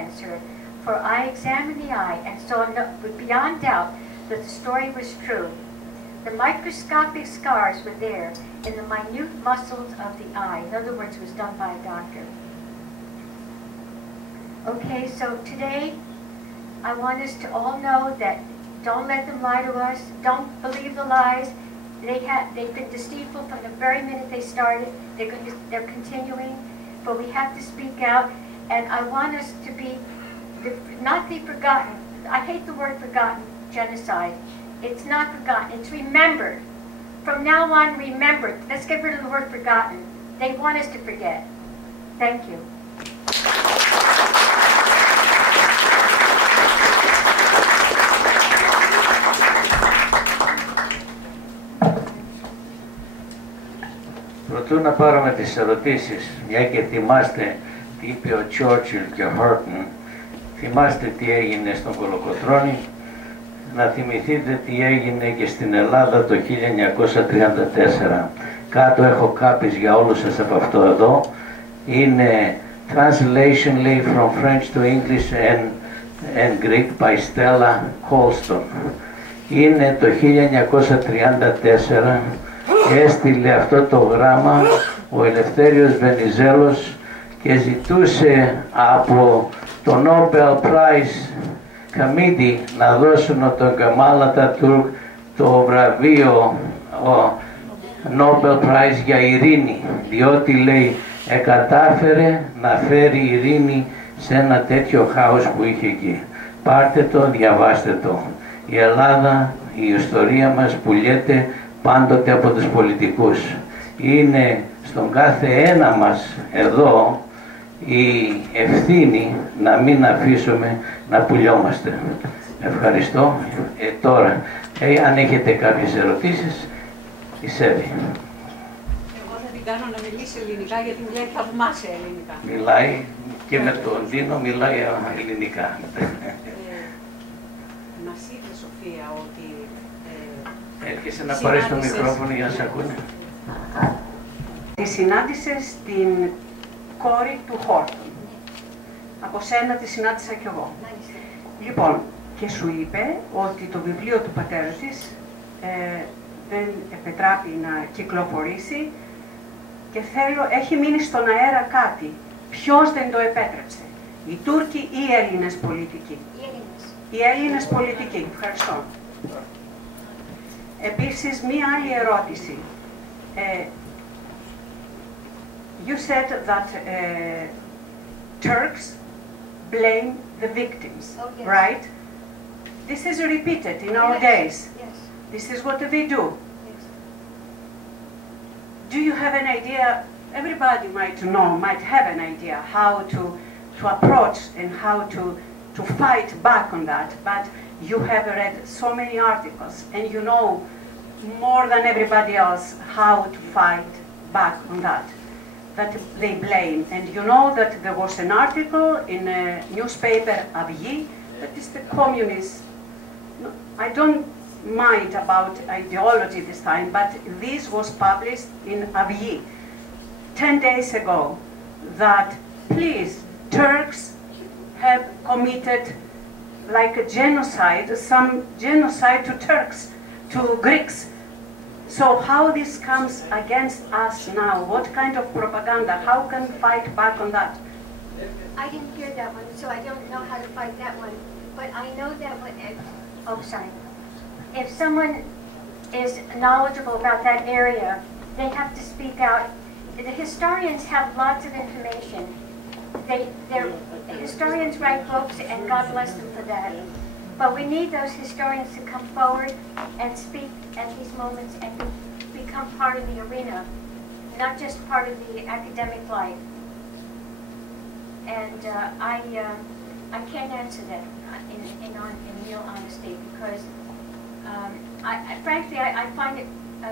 answer it. For I examined the eye and saw beyond doubt that the story was true. The microscopic scars were there in the minute muscles of the eye. In other words, it was done by a doctor. Okay, so today I want us to all know that don't let them lie to us. Don't believe the lies. They've been deceitful from the very minute they started. They're continuing, but we have to speak out. And I want us to not be forgotten. I hate the word forgotten, genocide. It's not forgotten, it's remembered. From now on, remembered. Let's get rid of the word forgotten. They want us to forget. Thank you. Προτού να πάρουμε τις ερωτήσεις, μια και θυμάστε τι είπε ο Churchill και ο Horton, θυμάστε τι έγινε στον Κολοκοτρώνη, να θυμηθείτε τι έγινε και στην Ελλάδα το 1934. Κάτω έχω κάπεις για όλους σας από αυτό εδώ. Είναι translation λέει from French to English and Greek by Stella Holston. Είναι το 1934. Έστειλε αυτό το γράμμα ο Ελευθέριος Βενιζέλος και ζητούσε από το Nobel Prize Committee να δώσουν τον Κεμάλ Ατατούρκ το βραβείο Nobel Prize για ειρήνη, διότι λέει κατάφερε να φέρει ειρήνη σε ένα τέτοιο χάος που είχε εκεί. Πάρτε το, διαβάστε το. Η Ελλάδα, η ιστορία μας πουλιέται πάντοτε από τους πολιτικούς. Είναι στον κάθε ένα μας εδώ η ευθύνη να μην αφήσουμε να πουλιόμαστε. Ευχαριστώ. Τώρα, αν έχετε κάποιες ερωτήσεις, η Σέβη. Εγώ θα την κάνω να μιλήσει ελληνικά γιατί μιλάει θαυμάσια ελληνικά. Μιλάει και με τον Δίνο μιλάει ελληνικά. Μας είπε, Σοφία, ότι έρχεσαι να πάρεις το μικρόφωνο για να σε ακούνε. Τη συνάντησε στην κόρη του Χόρτον. Από σένα τη συνάντησα κι εγώ. Λοιπόν, και σου είπε ότι το βιβλίο του πατέρα της δεν επιτράπει να κυκλοφορήσει και έχει μείνει στον αέρα κάτι. Ποιος δεν το επέτρεψε, οι Τούρκοι ή οι Έλληνες πολιτικοί? Οι Έλληνες πολιτικοί. Ευχαριστώ. Επίσης, μία άλλη ερώτηση. You said that Turks blame the victims, oh, yes. right? This is repeated in our days. Yes. This is what we do. Yes. Do you have an idea? Everybody might have an idea how to approach and how to fight back on that. But you have read so many articles and you know more than everybody else how to fight back on that they blame. And you know that there was an article in a newspaper, Avgi, that is the communist. I don't mind about ideology this time, but this was published in Avgi 10 days ago, that please, Turks have committed like a genocide, some genocide to Turks, to Greeks. So how this comes against us now? What kind of propaganda? How can we fight back on that? I didn't hear that one, so I don't know how to fight that one. But I know that if someone is knowledgeable about that area, they have to speak out. The historians have lots of information. Historians write books, and God bless them for that. But we need those historians to come forward and speak at these moments and become part of the arena, not just part of the academic life. And I can't answer that in real honesty, because frankly I find it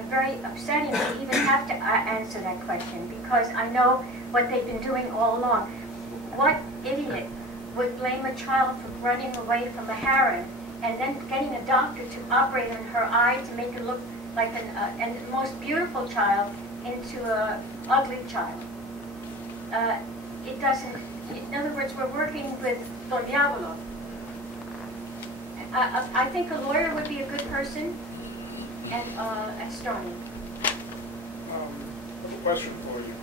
very upsetting to even have to answer that question, because I know what they've been doing all along. What idiot would blame a child for running away from a harem and then getting a doctor to operate on her eye to make it look like the most beautiful child into an ugly child? in other words, we're working with Don Diablo. I think a lawyer would be a good person, and a historian. I have a question for you.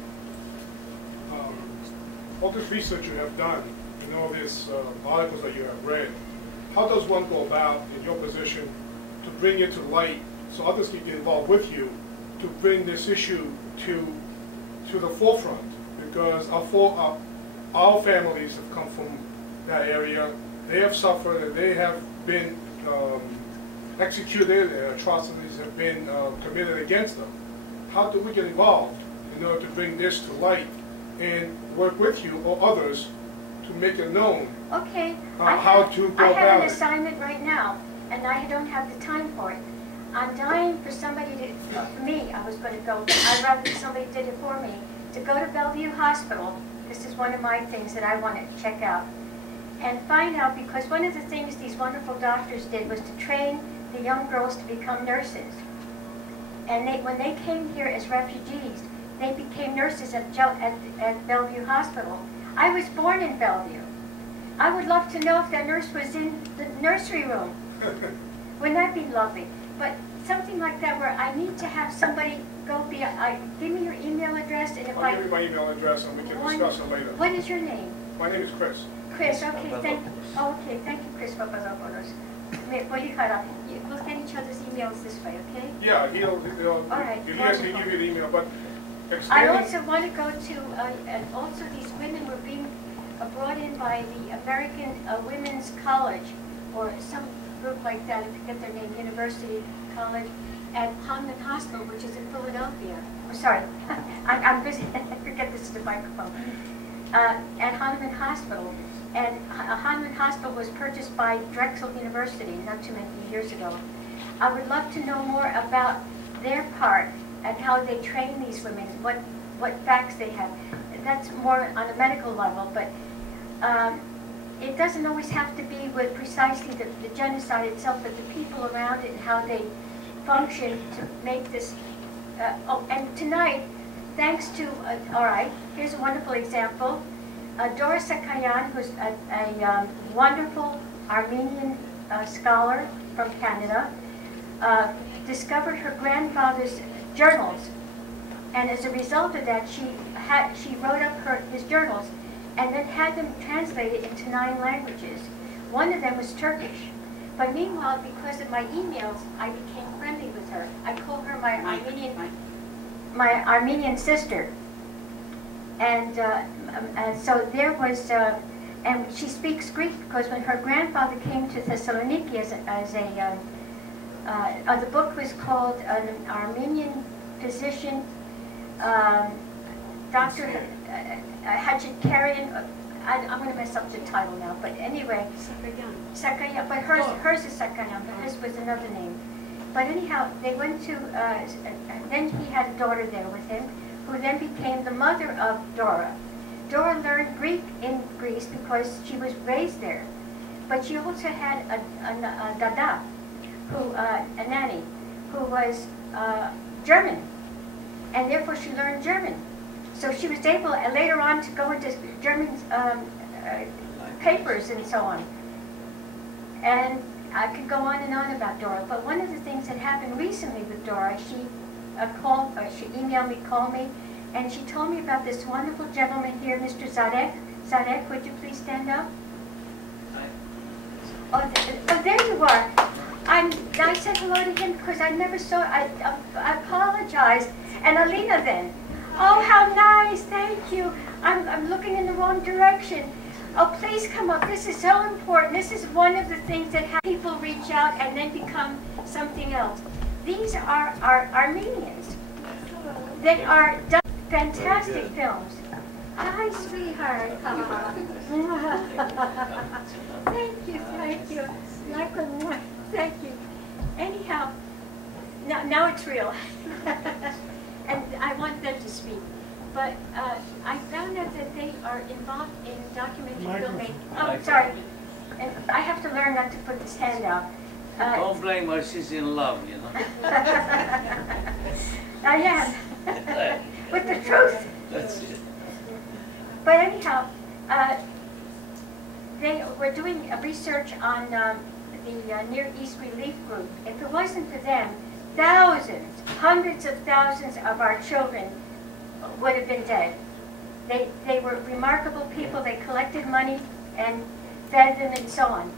All this research you have done, and all these articles that you have read, how does one go about, in your position, to bring it to light so others can get involved with you to bring this issue to the forefront? Because our families have come from that area. They have suffered and they have been executed, and atrocities have been committed against them. How do we get involved in order to bring this to light and work with you or others to make it known? Okay. How to go I have about an it? assignment right now, and I don't have the time for it. I'm dying for somebody to, for me, I was going to go, but I'd rather somebody did it for me, to go to Bellevue Hospital. This is one of my things that I wanted to check out. And find out, because one of the things these wonderful doctors did was to train the young girls to become nurses. And when they came here as refugees, they became nurses at Bellevue Hospital. I was born in Bellevue. I would love to know if that nurse was in the nursery room. Wouldn't that be lovely? But something like that where I need to have somebody go give me your email address, and if I'll give you my email address and we can discuss it later. What is your name? My name is Chris. Chris, okay, thank you, Chris Papadopoulos. We'll get each other's emails this way, okay? Yeah, All right. he has to give you the email, but I extending... also want to go to, and also these women were being brought in by the American Women's College, or some group like that, I forget their name, University College, at Hahnemann Hospital, which is in Philadelphia. Oh, sorry, I'm busy, I forget this is the microphone. At Hahnemann Hospital. And Hahnemann Hospital was purchased by Drexel University not too many years ago. I would love to know more about their part and how they train these women, what facts they have. That's more on a medical level, but it doesn't always have to be with precisely the genocide itself, but the people around it and how they function to make this. And tonight, thanks to, all right, here's a wonderful example. Dora Sakayan, who's a wonderful Armenian scholar from Canada, discovered her grandfather's journals, and as a result of that, she wrote up his journals, and then had them translated into 9 languages. One of them was Turkish, but meanwhile, because of my emails, I became friendly with her. I call her my Armenian sister. And so there was, and she speaks Greek because when her grandfather came to Thessaloniki the book was called An Armenian Physician, Dr. Hachikarian, I'm going to mess up the title now, but anyway, Sakayan, but hers is Sakayan, but his was another name. But anyhow, they went to, then he had a daughter there with him, who then became the mother of Dora. Dora learned Greek in Greece because she was raised there. But she also had a dada, a nanny, who was German. And therefore she learned German. So she was able later on to go into German papers and so on. And I could go on and on about Dora. But one of the things that happened recently with Dora, she emailed me, called me, and she told me about this wonderful gentleman here, Mr. Zarek. Zarek, would you please stand up? Oh, there you are. I said hello to him because I never saw, I apologized. And Alina then. Oh, how nice, thank you. I'm looking in the wrong direction. Oh, please come up. This is so important. This is one of the things that people reach out and then become something else. These are Armenians. They are fantastic films. Hi, sweetheart. Thank you, thank you. Thank you. Anyhow, now it's real. And I want them to speak. But I found out that they are involved in documentary filmmaking. Oh, sorry. And I have to learn not to put this hand out. Don't blame her, she's in love, you know. I am. With the truth. That's it. But anyhow, They were doing a research on the Near East Relief Group. If it wasn't for them, thousands, hundreds of thousands of our children would have been dead. They were remarkable people. They collected money and fed them and so on.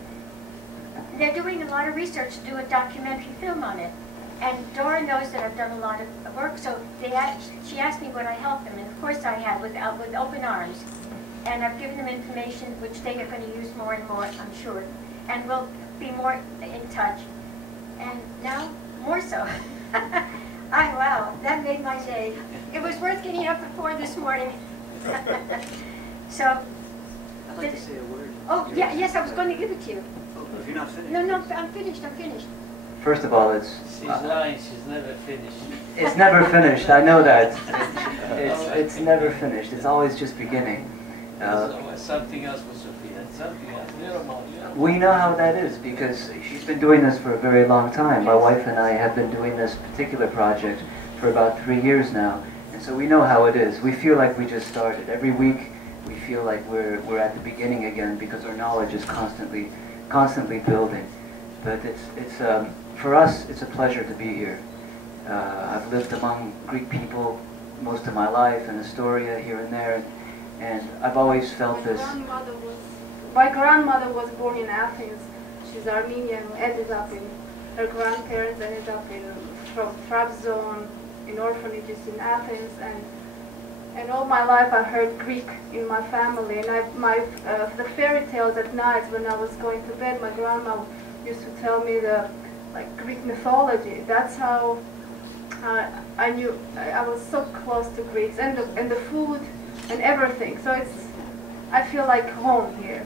They're doing a lot of research to do a documentary film on it. And Dora knows that I've done a lot of work, so she asked me would I help them, and of course I have, with open arms. And I've given them information which they are going to use more and more, I'm sure. And we'll be more in touch. And now, more so. Wow, that made my day. It was worth getting up at 4 this morning. So. I'd like to say a word. Oh, yeah, yes, I was going to give it to you. Oh, if you're not finished. No, I'm finished. First of all, She's lying, she's never finished. it's never finished. I know that. It's never finished. It's always just beginning. Something else for Sofia. Something else. We know how that is because she's been doing this for a very long time. My wife and I have been doing this particular project for about 3 years now, and so we know how it is. We feel like we just started. Every week we feel like we're at the beginning again because our knowledge is constantly building. But it's for us, it's a pleasure to be here. I've lived among Greek people most of my life, in Astoria, here and there, and I've always felt this. My grandmother was born in Athens. She's Armenian, her grandparents ended up from Trabzon, in orphanages in Athens, and all my life I heard Greek in my family, and the fairy tales at night when I was going to bed, my grandma used to tell me the Greek mythology. That's how I knew I was so close to Greeks, and the food and everything. So I feel like home here.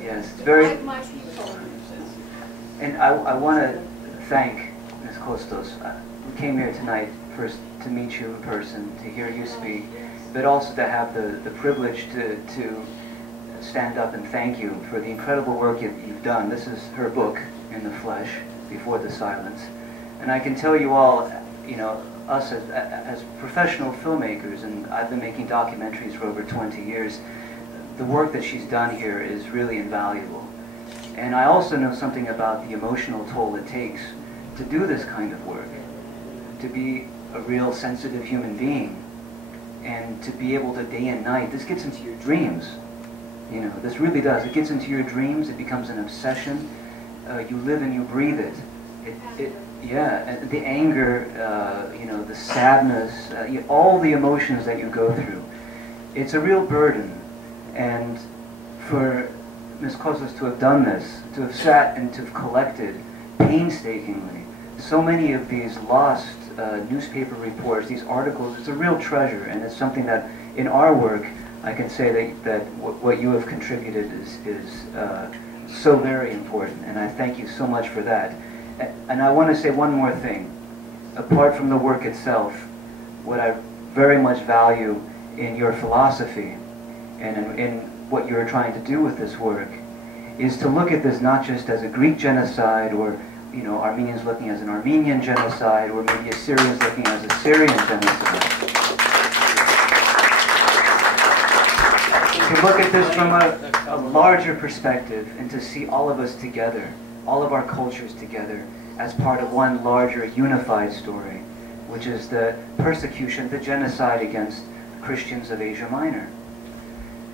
Yes, it's very. Like my people. And I want to thank Ms. Kostos. We came here tonight first to meet you in person, to hear you speak, but also to have the privilege to stand up and thank you for the incredible work you've done. This is her book, In the Flesh, Before the Silence. And I can tell you all, us as professional filmmakers, and I've been making documentaries for over 20 years, the work that she's done here is really invaluable. And I also know something about the emotional toll it takes to do this kind of work, to be a real sensitive human being, and to be able to day and night, this gets into your dreams. This really does. It gets into your dreams, it becomes an obsession. You live and you breathe it. And the anger, the sadness, all the emotions that you go through. It's a real burden. And for Ms. Kostos to have done this, to have sat and to have collected painstakingly so many of these lost newspaper reports, these articles, it's a real treasure, and it's something that in our work I can say that what you have contributed is so very important, and I thank you so much for that. And I want to say one more thing. Apart from the work itself, what I very much value in your philosophy and in what you're trying to do with this work is to look at this not just as a Greek genocide, or Armenians looking as an Armenian genocide, or maybe Assyrians looking as a Syrian genocide. To look at this from a larger perspective and to see all of us together, all of our cultures together, as part of one larger unified story, which is the persecution, the genocide against Christians of Asia Minor.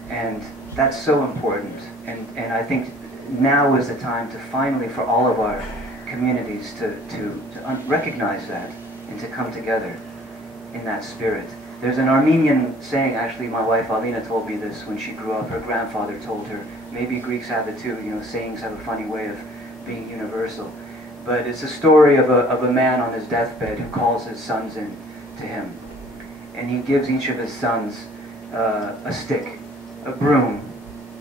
And that's so important. And I think now is the time to finally, for all of our communities, to recognize that and to come together in that spirit. There's an Armenian saying, actually my wife Alina told me this when she grew up. Her grandfather told her, maybe Greeks have it too, sayings have a funny way of being universal. But it's a story of a man on his deathbed who calls his sons in to him. And he gives each of his sons a stick, a broom.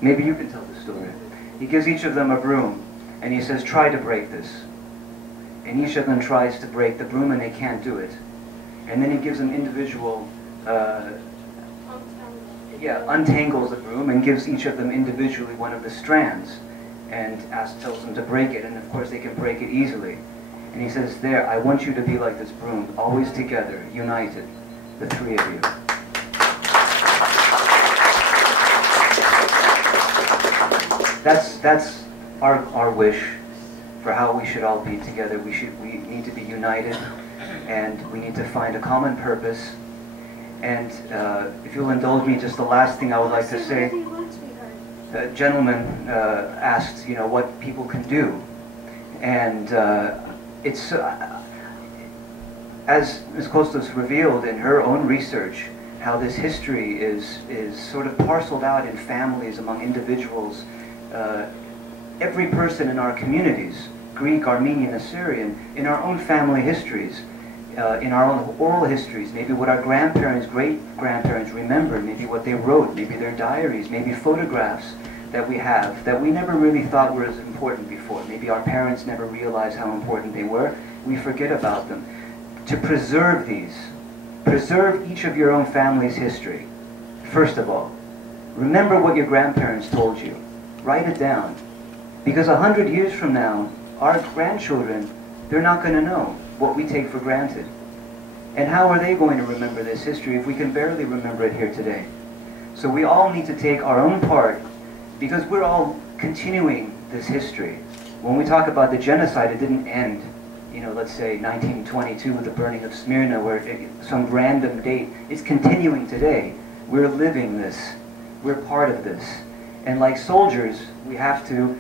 Maybe you can tell the story. He gives each of them a broom, and he says, try to break this. And each of them tries to break the broom, and they can't do it. And then he gives them individual, untangles the broom and gives each of them individually one of the strands, and tells them to break it, and of course they can break it easily. And he says, there, I want you to be like this broom, always together, united, the three of you. that's our wish for how we should all be together. We need to be united, and we need to find a common purpose. And if you'll indulge me, just the last thing I would like to say. The gentleman asked, what people can do, and it's as Ms. Kostos revealed in her own research, how this history is sort of parceled out in families, among individuals. Every person in our communities, Greek, Armenian, Assyrian, in our own family histories, in our own oral histories, maybe what our grandparents, great-grandparents remembered, maybe what they wrote, maybe their diaries, maybe photographs that we have that we never really thought were as important before. Maybe our parents never realized how important they were. We forget about them. To preserve these, preserve each of your own family's history. First of all, remember what your grandparents told you. Write it down. Because 100 years from now, our grandchildren, they're not going to know what we take for granted. And how are they going to remember this history if we can barely remember it here today? So we all need to take our own part, because we're all continuing this history. When we talk about the genocide, it didn't end, let's say 1922 with the burning of Smyrna, where some random date. It's continuing today. We're living this. We're part of this. And like soldiers, we have to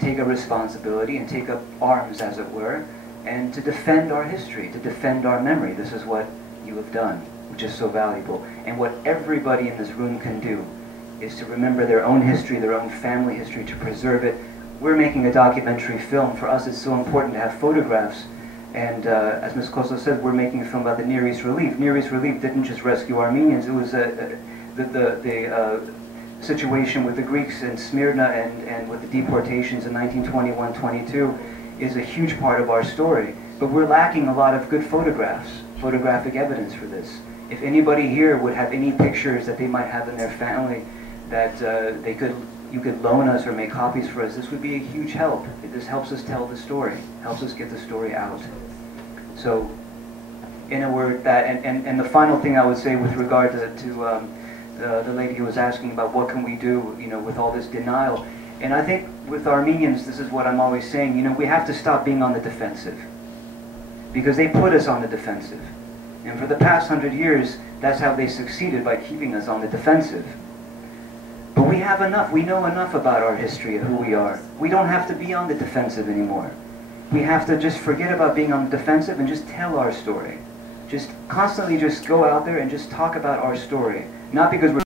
take a responsibility and take up arms, as it were, and to defend our history, to defend our memory. This is what you have done, which is so valuable. And what everybody in this room can do is to remember their own history, their own family history, to preserve it. We're making a documentary film. For us, it's so important to have photographs. And as Ms. Kostos said, we're making a film about the Near East Relief. Near East Relief didn't just rescue Armenians. It was the situation with the Greeks in Smyrna and with the deportations in 1921-22 is a huge part of our story. But we're lacking a lot of good photographs, photographic evidence for this. If anybody here would have any pictures that they might have in their family that you could loan us or make copies for us, this would be a huge help. This helps us tell the story, helps us get the story out. So, in a word, that, and the final thing I would say with regard to the lady who was asking about what can we do, with all this denial. And I think with Armenians, this is what I'm always saying, we have to stop being on the defensive. Because they put us on the defensive. And for the past 100 years, that's how they succeeded, by keeping us on the defensive. But we have enough. We know enough about our history and who we are. We don't have to be on the defensive anymore. We have to just forget about being on the defensive and just tell our story. Just constantly just go out there and just talk about our story. Not because we're